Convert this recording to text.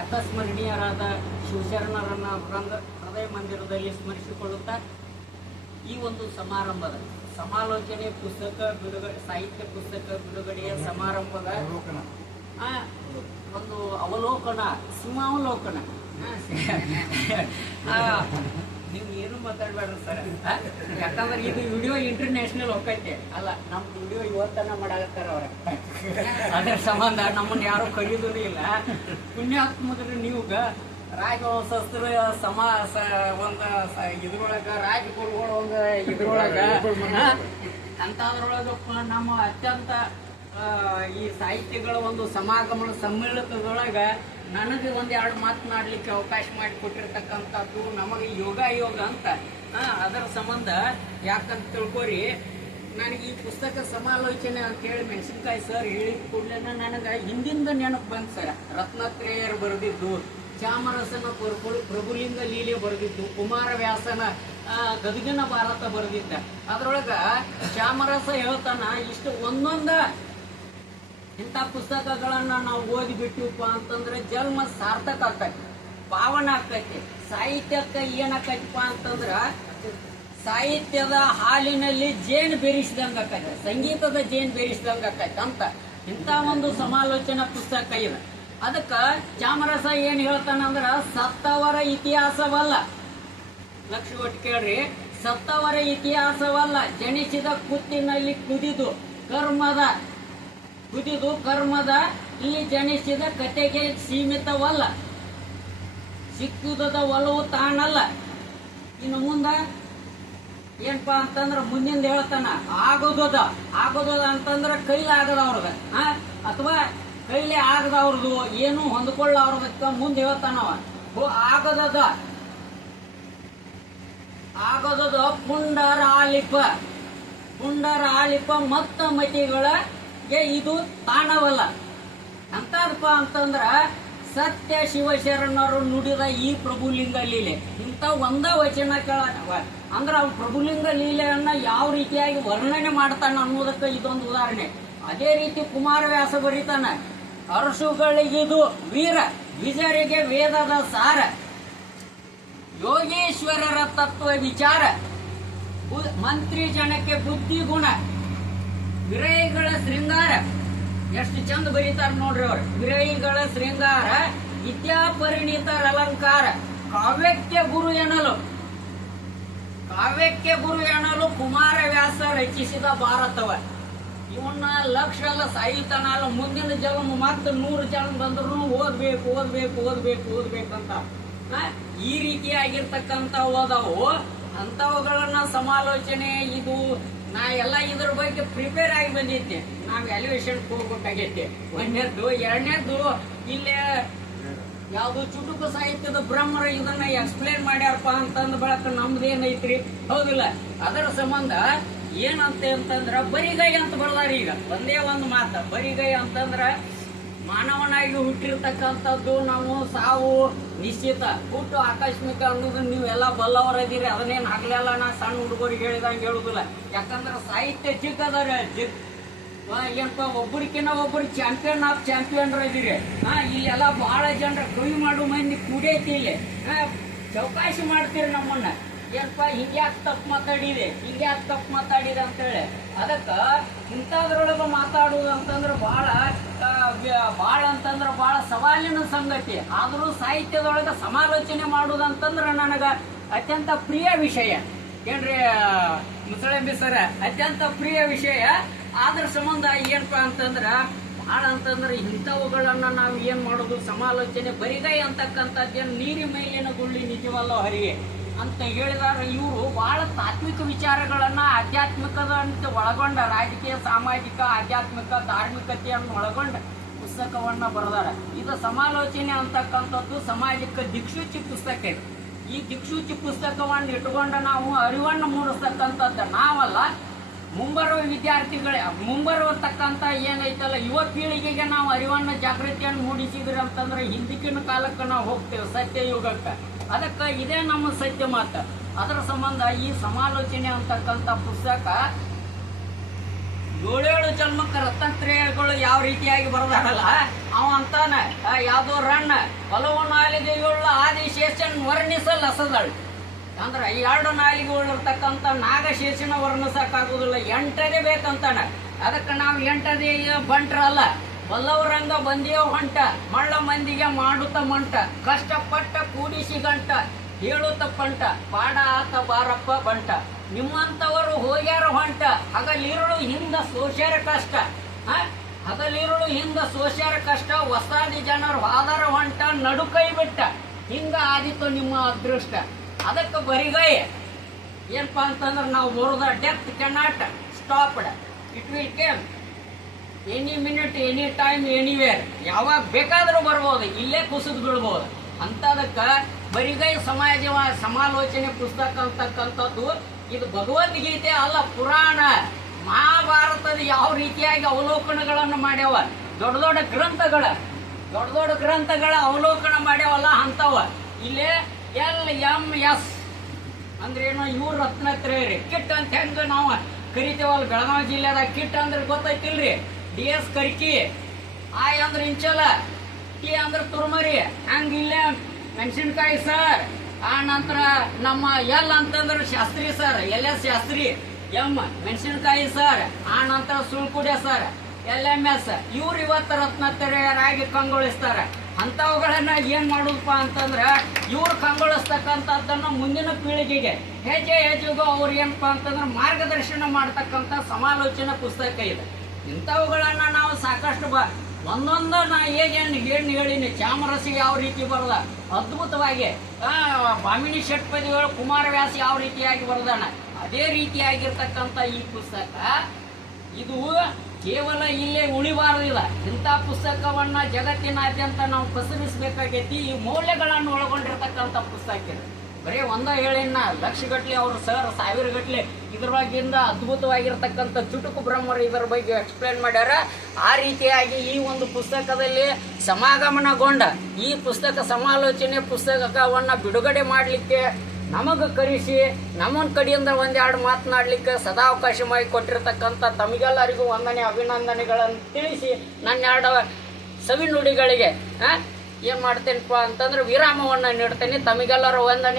ಅಕಸ್ಮರಣೀಯರಾದ ಶಿವಶರಣರನ್ನ ಹೃದಯ ಮಂದಿರದಲ್ಲಿ ಸ್ಮರಿಸಿಕೊಳ್ಳುತ್ತಾ ಈ ಒಂದು ಸಮಾರಂಭದ ಸಮಾಲೋಚನೆ ಪುಸ್ತಕ ಬಿಡುಗಡೆ ಸಾಹಿತ್ಯ ಪುಸ್ತಕ ಬಿಡುಗಡೆಯ ಸಮಾರಂಭದ ಒಂದು ಅವಲೋಕನ ಸಿಂಹಾವಲೋಕನ ನೀವು ಏನು ಮಾತಾಡ್ಬೇಡ್ರಿ ಸರ್, ಯಾಕಂದ್ರೆ ಇದು ವಿಡಿಯೋ ಇಂಟರ್ನ್ಯಾಷನಲ್ ಹೋಗೈತೆ ಅಲ್ಲ, ನಮ್ಮ ವಿಡಿಯೋ ಇವತ್ತನ ಮಾಡಾಕತ್ತಾರ ಅವ್ರ. ಅದರ ಸಂಬಂಧ ನಮ್ಮನ್ನ ಯಾರು ಕರೆಯೋದೂ ಇಲ್ಲ. ಪುಣ್ಯಾತ್ಮದ್ರೆ ನೀವುಗ ರಾಜವಂಶಸ್ಥರ ಒಂದು ಇದ್ರೊಳಗ ರಾಜಗುರುಗಳ ಒಂದು ಇದ್ರೊಳಗ ಅಂತದ್ರೊಳಗ ನಮ್ಮ ಅತ್ಯಂತ ಈ ಸಾಹಿತ್ಯಗಳ ಒಂದು ಸಮಾಗಮನ ಸಮ್ಮೇಳನದೊಳಗ ನನಗೆ ಒಂದೆರಡು ಮಾತನಾಡ್ಲಿಕ್ಕೆ ಅವಕಾಶ ಮಾಡಿಕೊಟ್ಟಿರ್ತಕ್ಕಂಥದ್ದು ನಮಗೆ ಯೋಗ ಅಂತ. ಅದರ ಸಂಬಂಧ ಯಾಕಂತ ತಿಳ್ಕೊರಿ, ನನಗೆ ಈ ಪುಸ್ತಕ ಸಮಾಲೋಚನೆ ಅಂತೇಳಿ ಮೆಣಸಿನ್ಕಾಯಿ ಸರ್ ಹೇಳಿದ ಕೂಡಲೇ ನನಗೆ ಹಿಂದಿಂದ ನೆನಪು ಬಂತು ಸರ್. ರತ್ನತ್ರಯರು ಬರೆದಿದ್ದು, ಚಾಮರಸನ ಪ್ರಭುಲಿಂಗ ಲೀಲೆ ಬರೆದಿದ್ದು, ಕುಮಾರವ್ಯಾಸನ ಗದಗಿನ ಭಾರತ ಬರೆದಿದ್ದ. ಅದ್ರೊಳಗ ಚಾಮರಸ ಹೇಳ್ತಾನ ಇಷ್ಟು ಒಂದೊಂದ ಇಂಥ ಪುಸ್ತಕಗಳನ್ನ ನಾವು ಓದಿಬಿಟ್ಟಿವಪ್ಪ ಅಂತಂದ್ರೆ ಜನ್ಮ ಸಾರ್ಥಕ ಆಕೈತಿ, ಪಾವನ ಆಕೈತಿ. ಸಾಹಿತ್ಯಕ್ಕೆ ಏನಾಕೈತಿಪ್ಪ ಅಂತಂದ್ರ ಸಾಹಿತ್ಯದ ಹಾಲಿನಲ್ಲಿ ಜೇನು ಬೆರೆಸಿದಂಗ ಆಕೈತಿ, ಸಂಗೀತದ ಜೇನು ಬೆರೆಸಿದಂಗ ಆಕೈತಿ ಅಂತ ಇಂಥ ಒಂದು ಸಮಾಲೋಚನಾ ಪುಸ್ತಕ ಇದೆ. ಅದಕ್ಕ ಚಾಮರಸ ಏನ್ ಹೇಳ್ತಾನಂದ್ರ ಸತ್ತವರ ಇತಿಹಾಸವಲ್ಲ, ಲಕ್ಷ ಒಟ್ಟು ಕೇಳ್ರಿ, ಸತ್ತವರ ಇತಿಹಾಸವಲ್ಲ, ಜನಿಸಿದ ಕುತ್ತಿನಲ್ಲಿ ಕುದಿದು ಕರ್ಮದ ಈ ಜನಿಸಿದ ಕತೆಗೆ ಸೀಮಿತವಲ್ಲ, ಸಿಕ್ಕುದದ ಒಲವು ತಾನಲ್ಲ. ಇನ್ನು ಮುಂದ ಏನಪ್ಪಾ ಅಂತಂದ್ರ ಮುಂದಿಂದ ಹೇಳ್ತಾನ ಆಗೋದದ ಅಂತಂದ್ರ ಕೈಲಿ ಆಗದವ್ರದ ಅಥವಾ ಕೈಲಿ ಆಗದವ್ರದು ಏನು ಹೊಂದ್ಕೊಳ್ಳವ್ರದಕ್ಕ ಮುಂದೆ ಹೇಳ್ತಾನವ. ಆಗದದ ಪುಂಡರಾಲಿಪ ಮತ್ತ ಮತಿಗಳಿಗೆ ಇದು ತಾಣವಲ್ಲ. ಅಂತದಪ್ಪ ಅಂತಂದ್ರ ಸತ್ಯ ಶಿವಶರಣರು ನುಡಿದ ಈ ಪ್ರಭುಲಿಂಗ ಲೀಲೆ ಇಂಥ ಒಂದ ವಚನ ಅಂದ್ರ ಅವ್ನ ಪ್ರಭುಲಿಂಗ ಲೀಲೆಯನ್ನ ಯಾವ ರೀತಿಯಾಗಿ ವರ್ಣನೆ ಮಾಡ್ತಾನ ಅನ್ನೋದಕ್ಕೆ ಇದೊಂದು ಉದಾಹರಣೆ. ಅದೇ ರೀತಿ ಕುಮಾರವ್ಯಾಸ ಬರೀತಾನ, ಅರಸುಗಳಿಗಿದು ವೀರ, ವಿಜರಿಗೆ ವೇದದ ಸಾರ, ಯೋಗೇಶ್ವರರ ತತ್ವ ವಿಚಾರ, ಮಂತ್ರಿ ಜನಕ್ಕೆ ಬುದ್ಧಿ ಗುಣ, ವಿರಯಿಗಳ ಶೃಂಗಾರ. ಎಷ್ಟು ಚಂದ ಬರೀತಾರ ನೋಡ್ರಿ ಅವ್ರು. ವಿರಯಿಗಳ ಶೃಂಗಾರ, ವಿದ್ಯಾಪರಿಣಿತರ ಅಲಂಕಾರ, ಕಾವ್ಯಕ್ಕೆ ಗುರು ಎನ್ನಲು ಕುಮಾರವ್ಯಾಸ ರಚಿಸಿದ ಭಾರತವ. ಇವನ್ನ ಲಕ್ಷ ಅಲ್ಲ ಸಾಹಿತ್ಯನ ಅಲ್ಲ, ಮುಂದಿನ ಜನ್ಮ ಮತ್ತೆ 100 ಜನ ಬಂದ್ರು ಓದ್ಬೇಕಂತ ಈ ರೀತಿಯಾಗಿರ್ತಕ್ಕಂಥವು ಅದಾವು. ಅಂತವುಗಳನ್ನ ಸಮಾಲೋಚನೆ ಇದು ನಾ ಎಲ್ಲ ಇದ್ರ ಬಗ್ಗೆ ಪ್ರಿಪೇರ್ ಆಗಿ ಬಂದಿದ್ದೆ. ನಾವು ವ್ಯಾಲ್ಯೂಯೇಷನ್ ಹೋಗ್ಬೇಕಾಗೈತಿ. ಒಂದನೇದ್ದು. ಎರಡನೇದ್ದು ಇಲ್ಲೇ ಯಾವ್ದು ಚುಟುಕು ಸಾಹಿತ್ಯದ ಬ್ರಹ್ಮರ ಇದನ್ನ ಎಕ್ಸ್ಪ್ಲೇನ್ ಮಾಡ್ಯಾರಪ್ಪ ಅಂತಂದ ಬಳಕ ನಮ್ದೇನೈತ್ರಿ, ಹೌದಿಲ್ಲ? ಅದರ ಸಂಬಂಧ ಏನಂತೆ ಅಂತಂದ್ರ ಬರಿಗೈ ಅಂತ ಬರ್ದಾರ. ಈಗ ಒಂದೇ ಒಂದು ಮಾತ, ಬರಿಗೈ ಅಂತಂದ್ರ ಮಾನವನಾಗಿ ಹುಟ್ಟಿರ್ತಕ್ಕಂಥದ್ದು ನಾವು ಸಾವು ನಿಶ್ಚಿತ, ಹುಟ್ಟು ಆಕಸ್ಮಿಕ ಅನ್ನೋದು ನೀವೆಲ್ಲ ಬಲ್ಲವರದಿರಿ. ಅದನ್ನೇನು ಹಗ್ಲೆಲ್ಲ ನಾ ಸಣ್ಣ ಹುಡುಗರಿಗೆ ಹೇಳಿದಂಗೆ ಹೇಳುದಿಲ್ಲ. ಯಾಕಂದ್ರೆ ಸಾಹಿತ್ಯ ಚಿಕ್ಕದರ ಏನಪ್ಪ, ಒಬ್ಬರಿಕಿನ್ನ ಒಬ್ಬರು ಚಾಂಪಿಯನ್ ಆಫ್ ಚಾಂಪಿಯನ್ರ ಇದೀರಿ. ಇಲ್ಲೆಲ್ಲ ಬಹಳ ಜನರ ಕವಿ ಮಾಡು ಮಂದಿ ಕೂಡೈತಿ. ಇಲ್ಲಿ ಚೌಕಾಶಿ ಮಾಡ್ತೀರಿ ನಮ್ಮನ್ನ, ಏನಪ್ಪ ಹಿಂಗ್ಯಾಕೆ ತಪ್ಪು ಮಾತಾಡಿದೆ ಅಂತೇಳಿ. ಅದಕ್ಕ ಇಂಥದ್ರೊಳಗ ಮಾತಾಡುವುದು ಅಂತಂದ್ರೆ ಬಹಳ ಸವಾಲಿನ ಸಂಗತಿ. ಆದರೂ ಸಾಹಿತ್ಯದೊಳಗ ಸಮಾಲೋಚನೆ ಮಾಡುವುದಂತಂದ್ರ ನನಗ ಅತ್ಯಂತ ಪ್ರಿಯ ವಿಷಯ. ಏನ್ರಿ ಮುಸಳಂಬಿ ಸರ, ಅತ್ಯಂತ ಪ್ರಿಯ ವಿಷಯ. ಆದ್ರ ಸಂಬಂಧ ಏನಪ್ಪಾ ಅಂತಂದ್ರ ಇಂಥವುಗಳನ್ನ ನಾವು ಏನ್ ಮಾಡೋದು, ಸಮಾಲೋಚನೆ ಬರಿಗೈ ಅಂತಕ್ಕಂಥದ್ದೇನು ನೀರಿ ಮೇಲಿನ ಗುಳ್ಳಿ ನಿಜವಲ್ಲ ಹರಿಗೆ ಅಂತ ಹೇಳಿದಾರ. ಇವರು ಬಹಳ ತಾತ್ವಿಕ ವಿಚಾರಗಳನ್ನ ಆಧ್ಯಾತ್ಮಿಕದ ಅಂತ ಒಳಗೊಂಡ, ರಾಜಕೀಯ ಸಾಮಾಜಿಕ ಆಧ್ಯಾತ್ಮಿಕ ಧಾರ್ಮಿಕತೆಯನ್ನು ಒಳಗೊಂಡ ಪುಸ್ತಕವನ್ನ ಬರೆದಾರ. ಇದು ಸಮಾಲೋಚನೆ ಅಂತಕ್ಕಂಥದ್ದು ಸಮಾಜಕ್ಕೆ ದಿಕ್ಸೂಚಿ ಪುಸ್ತಕ. ಈ ದಿಕ್ಸೂಚಿ ಪುಸ್ತಕವನ್ನು ಇಟ್ಕೊಂಡ ನಾವು ಅರಿವನ್ನು ಮೂಡಿಸ್ತಕ್ಕಂಥದ್ದು ನಾವಲ್ಲ, ಮುಂಬರುವತಕ್ಕಂಥ ಏನೈತಲ್ಲ ಯುವ ಪೀಳಿಗೆಗೆ ನಾವು ಅರಿವನ್ನು ಜಾಗೃತಿಯನ್ನು ಮೂಡಿಸಿದ್ರಿ ಅಂತಂದ್ರೆ ಹಿಂದಿನ ಕಾಲಕ್ಕೆ ನಾವು ಹೋಗ್ತೇವೆ, ಸತ್ಯಯುಗಕ್ಕೆ. ಅದಕ್ಕೆ ಇದೇ ನಮ್ಮ ಸತ್ಯ ಮಾತು. ಅದರ ಸಂಬಂಧ ಈ ಸಮಾಲೋಚನೆ ಅಂತಕ್ಕಂಥ ಪುಸ್ತಕ ಏಳೇಳು ಜನ್ಮಕ್ಕ ರತ್ನತ್ರಯಗಳು ಯಾವ ರೀತಿಯಾಗಿ ಬರದಾರಲ್ಲ ಅವ ಅಂತಾನ ಯಾವ್ದೋ ರಣ್ಣ ಹಲವು ನಾಲಿಗೆಯುಳ್ಳ ಆದಿಶೇಷನ್ ವರ್ಣಿಸಲ್ ಹಸದಳು ಅಂದ್ರ ಎರಡು ನಾಲಿಗೆಗಳಿರ್ತಕ್ಕಂಥ ನಾಗಶೇಷನ ವರ್ಣಿಸಕ್ಕಾಗುದಿಲ್ಲ, ಎಂಟದೇ ಬೇಕಂತಾನ. ಅದಕ್ಕೆ ನಾವು ಎಂಟದೇ ಬಂಟ್ರಲ್ಲ, ಬಲ್ಲವರಂಗ ಬಂದಿಯೋ ಹೊಂಟ, ಮಳ್ಳ ಮಂದಿಗೆ ಮಾಡುತ್ತ ಮಂಟ, ಕಷ್ಟಪಟ್ಟ ಕೂಡಿಸಿ ಗಂಟ, ಹೇಳುತ್ತ ಪಂಟ, ಪಾಡ ಆತ ಬಾರಪ್ಪ ಬಂಟ, ನಿಮ್ಮಂತವರು ಹೋಗ್ಯಾರ ಹೊಂಟ, ಹಗಲಿರುಳು ಹಿಂದ ಸೋಶ್ಯಾರ ಕಷ್ಟ, ಹಗಲಿರುಳು ಹಿಂದ ಸೋಶ್ಯಾರ ಕಷ್ಟ, ಹೊಸಾದಿ ಜನರು ಆಧಾರ ಹೊಂಟ, ನಡು ಕೈ ಬಿಟ್ಟ, ಹಿಂಗ ಆದಿತ್ತು ನಿಮ್ಮ ಅದೃಷ್ಟ. ಅದಕ್ಕೆ ಬರಿಗೈ ಏನಪ್ಪಾ ಅಂತಂದ್ರೆ ನಾವು ಬರೋದ death cannot stopped, it will came any minute, any time, anywhere, ಯಾವಾಗ ಬೇಕಾದ್ರೂ ಬರ್ಬೋದು, ಇಲ್ಲೇ ಕುಸಿದು ಬೀಳ್ಬೋದು. ಅಂತದಕ್ಕೆ ಬರಿಗೈ ಸಮಾಲೋಚನೆ ಪುಸ್ತಕ ಅಂತಕ್ಕಂಥದ್ದು ಇದು ಭಗವದ್ಗೀತೆ ಅಲ್ಲ, ಪುರಾಣ ಮಹಾಭಾರತದ ಯಾವ ರೀತಿಯಾಗಿ ಅವಲೋಕನಗಳನ್ನು ಮಾಡ್ಯಾವ, ದೊಡ್ಡ ದೊಡ್ಡ ಗ್ರಂಥಗಳ ಅವಲೋಕನ ಮಾಡ್ಯಾವಲ್ಲ ಅಂತವ. ಇಲ್ಲೇ LMS ಅಂದ್ರೇನು, ಇವ್ರು ರತ್ನತ್ರಯರಿ ಕಿಟ್ ಅಂತ ಹೆಂಗ ನಾವು ಕರಿತೇವಲ್ಲ ಬೆಳಗಾವಿ ಜಿಲ್ಲೆದಾಗ, ಕಿಟ್ ಅಂದ್ರೆ ಗೊತ್ತೈತಿಲ್ರಿ, DS ಕರ್ಕಿ, I ಅಂದ್ರೆ ಇಂಚಲ, T ಅಂದ್ರೆ ತುರ್ಮರಿ, ಹಂಗ ಇಲ್ಲೇ ಮೆಣಸಿನ್ಕಾಯಿ ಸರ್, ಆ ನಂತರ ನಮ್ಮ L ಅಂತಂದ್ರೆ Shastri sir, LS Shastri, M ಮೆಣಸಿನ್ಕಾಯಿ ಸರ್, ಆ ನಂತರ ಸುಳ್ಕುಡೆ ಸರ್, LMS ಇವ್ರು ಇವತ್ತು ರತ್ನತ್ರಯರಾಗಿ ಕಂಗೊಳಿಸ್ತಾರೆ. ಅಂತವುಗಳನ್ನ ಏನ್ ಮಾಡುದಪ್ಪ ಅಂತಂದ್ರ ಇವ್ರು ಕಂಗೊಳಿಸ್ತಕ್ಕಂಥದ್ದನ್ನ ಮುಂದಿನ ಪೀಳಿಗೆಗೆ ಹೆಜ್ಜೆಗೂ ಅವ್ರು ಏನಪ್ಪಾ ಅಂತಂದ್ರೆ ಮಾರ್ಗದರ್ಶನ ಮಾಡ್ತಕ್ಕಂಥ ಸಮಾಲೋಚನಾ ಪುಸ್ತಕ ಇದೆ. ಇಂಥವುಗಳನ್ನ ನಾವು ಸಾಕಷ್ಟು ಒಂದೊಂದು ನಾ ಏನು ಹೇಳಿನಿ, ಚಾಮರಸಿ ಯಾವ ರೀತಿ ಬರದ ಅದ್ಭುತವಾಗಿ, ಭಾಮಿನಿ ಷಟ್ಪದಿಗಳು ಕುಮಾರವ್ಯಾಸ ಯಾವ ರೀತಿಯಾಗಿ ಬರದಾನ ಅದೇ ರೀತಿಯಾಗಿರ್ತಕ್ಕಂಥ ಈ ಪುಸ್ತಕ ಇದು ಕೇವಲ ಇಲ್ಲೇ ಉಳಿಬಾರದಿಲ್ಲ. ಇಂಥ ಪುಸ್ತಕವನ್ನ ಜಗತ್ತಿನಾದ್ಯಂತ ನಾವು ಪಸರಿಸಬೇಕಾಗೈತಿ. ಈ ಮೌಲ್ಯಗಳನ್ನು ಒಳಗೊಂಡಿರ್ತಕ್ಕಂಥ ಪುಸ್ತಕ ಇದೆ. ಬರೀ ಹೇಳಿನ ಲಕ್ಷಗಟ್ಲೆ ಅವರು ಸರ್ ಸಾವಿರಗಟ್ಲೆ ಇದ್ರೊಳಗಿಂದ ಅದ್ಭುತವಾಗಿರ್ತಕ್ಕಂಥ ಚುಟುಕು ಬ್ರಹ್ಮರು ಇದರ ಬಗ್ಗೆ ಎಕ್ಸ್ಪ್ಲೇನ್ ಮಾಡ್ಯಾರ. ಆ ರೀತಿಯಾಗಿ ಈ ಒಂದು ಪುಸ್ತಕದಲ್ಲಿ ಸಮಾಗಮನಗೊಂಡ ಈ ಪುಸ್ತಕ ಸಮಾಲೋಚನೆ ಪುಸ್ತಕವನ್ನ ಬಿಡುಗಡೆ ಮಾಡಲಿಕ್ಕೆ ನಮಗೆ ಕರೆಸಿ ನಮ್ಮ ಕಡೆಯಿಂದ ಒಂದೆರಡು ಮಾತನಾಡಲಿಕ್ಕೆ ಸದಾವಕಾಶ ಮಾಡಿ ಕೊಟ್ಟಿರ್ತಕ್ಕಂಥ ತಮಗೆಲ್ಲರಿಗೂ ವಂದನೆ ಅಭಿನಂದನೆಗಳನ್ನು ತಿಳಿಸಿ ನನ್ನ ಎರಡು ಸವಿ ನುಡಿಗಳಿಗೆ ಏನು ಮಾಡ್ತೇನಪ್ಪ ಅಂತಂದ್ರೆ ವಿರಾಮವನ್ನು ನೀಡ್ತೇನೆ. ತಮಗೆಲ್ಲರ ವಂದನೆ.